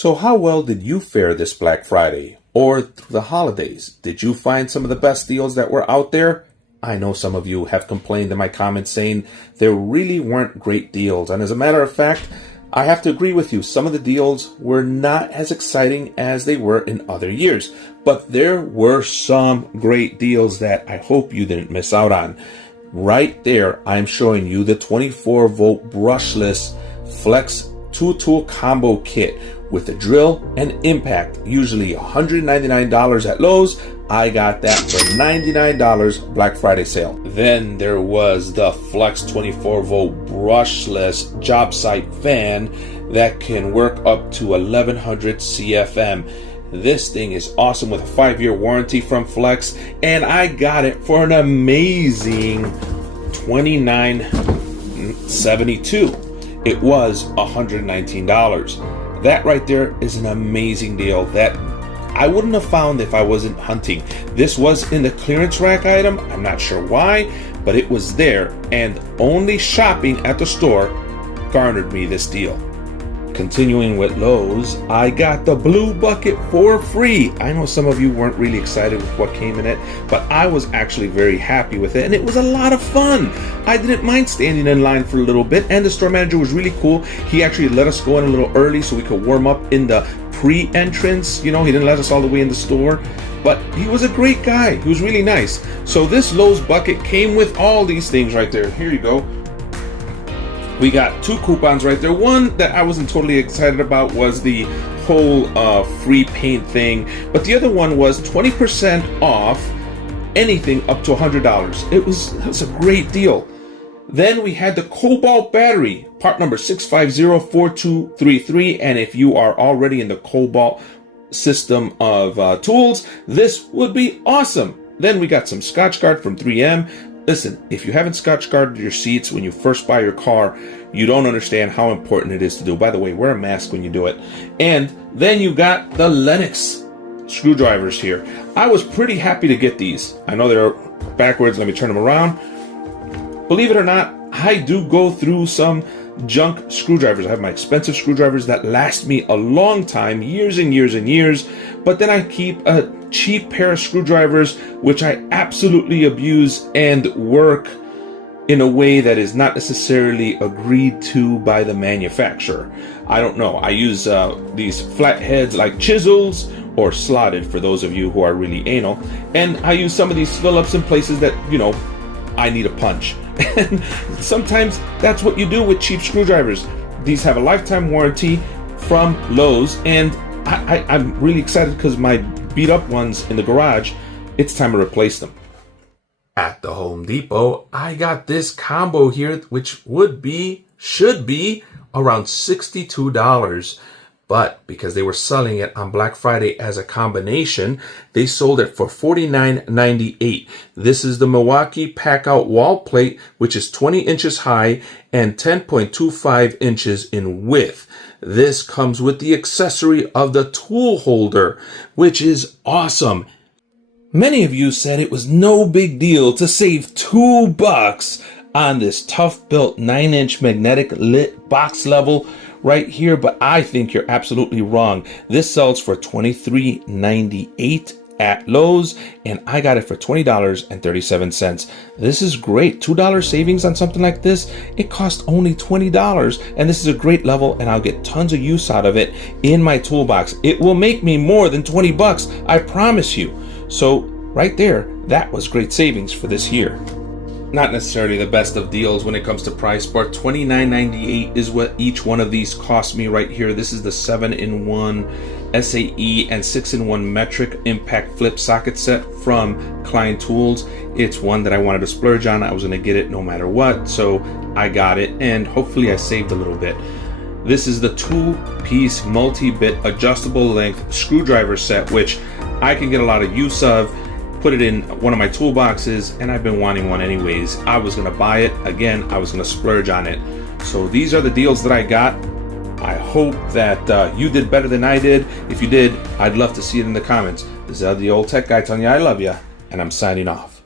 So how well did you fare this Black Friday or through the holidays? Did you find some of the best deals that were out there? I know some of you have complained in my comments saying there really weren't great deals. And as a matter of fact, I have to agree with you. Some of the deals were not as exciting as they were in other years. But there were some great deals that I hope you didn't miss out on. Right there, I'm showing you the 24-volt brushless Flex 2-tool combo kit with a drill and impact, usually $199 at Lowe's. I got that for $99 Black Friday sale. Then there was the Flex 24-volt brushless job site fan that can work up to 1100 CFM. This thing is awesome with a 5-year warranty from Flex, and I got it for an amazing $29.72. It was $119. That right there is an amazing deal that I wouldn't have found if I wasn't hunting. This was in the clearance rack item. I'm not sure why, but it was there, and only shopping at the store garnered me this deal. Continuing with Lowe's, I got the blue bucket for free. I know some of you weren't really excited with what came in it, but I was actually very happy with it, and it was a lot of fun. I didn't mind standing in line for a little bit, and the store manager was really cool. He actually let us go in a little early so we could warm up in the pre-entrance. You know, he didn't let us all the way in the store, but he was a great guy. He was really nice. So this Lowe's bucket came with all these things right there. Here you go. We got 2 coupons right there. One that I wasn't totally excited about was the whole free paint thing, but the other one was 20% off anything up to $100. It was a great deal. Then we had the Cobalt battery, part number 6504233, and if you are already in the Cobalt system of tools, this would be awesome. Then we got some Scotchgard from 3M. Listen, if you haven't Scotchgarded your seats when you first buy your car, you don't understand how important it is to do. By the way, wear a mask when you do it. And then you got the Lennox screwdrivers here. I was pretty happy to get these. I know they're backwards. Let me turn them around. Believe it or not, I do go through some junk screwdrivers. I have my expensive screwdrivers that last me a long time, years and years and years, but then I keep a cheap pair of screwdrivers which I absolutely abuse and work in a way that is not necessarily agreed to by the manufacturer. I don't know. I use these flat heads like chisels or slotted for those of you who are really anal, and I use some of these Phillips in places that, you know, I need a punch. And sometimes that's what you do with cheap screwdrivers. These have a lifetime warranty from Lowe's, and I'm really excited because my beat up ones in the garage, it's time to replace them. At the Home Depot, I got this combo here, which should be around $62. But because they were selling it on Black Friday as a combination, they sold it for $49.98. This is the Milwaukee Packout wall plate, which is 20 inches high and 10.25 inches in width. This comes with the accessory of the tool holder, which is awesome. Many of you said it was no big deal to save $2 on this tough built 9-inch magnetic lit box level right here, but I think you're absolutely wrong. This sells for $23.98 at Lowe's, and I got it for $20.37. This is great. $2 savings on something like this. It cost only $20, and this is a great level, and I'll get tons of use out of it in my toolbox. It will make me more than $20, I promise you. So right there, that was great savings for this year. Not necessarily the best of deals when it comes to price, but $29.98 is what each one of these cost me right here. This is the 7-in-1 SAE and 6-in-1 metric impact flip socket set from Klein Tools. It's one that I wanted to splurge on. I was going to get it no matter what, so I got it, and hopefully I saved a little bit. This is the 2-piece multi-bit adjustable length screwdriver set, which I can get a lot of use of. Put it in one of my toolboxes, and I've been wanting one anyways. I was gonna buy it again. I was gonna splurge on it. So these are the deals that I got. I hope that you did better than I did. If you did, I'd love to see it in the comments. This is the old tech guy telling you I love you, and I'm signing off.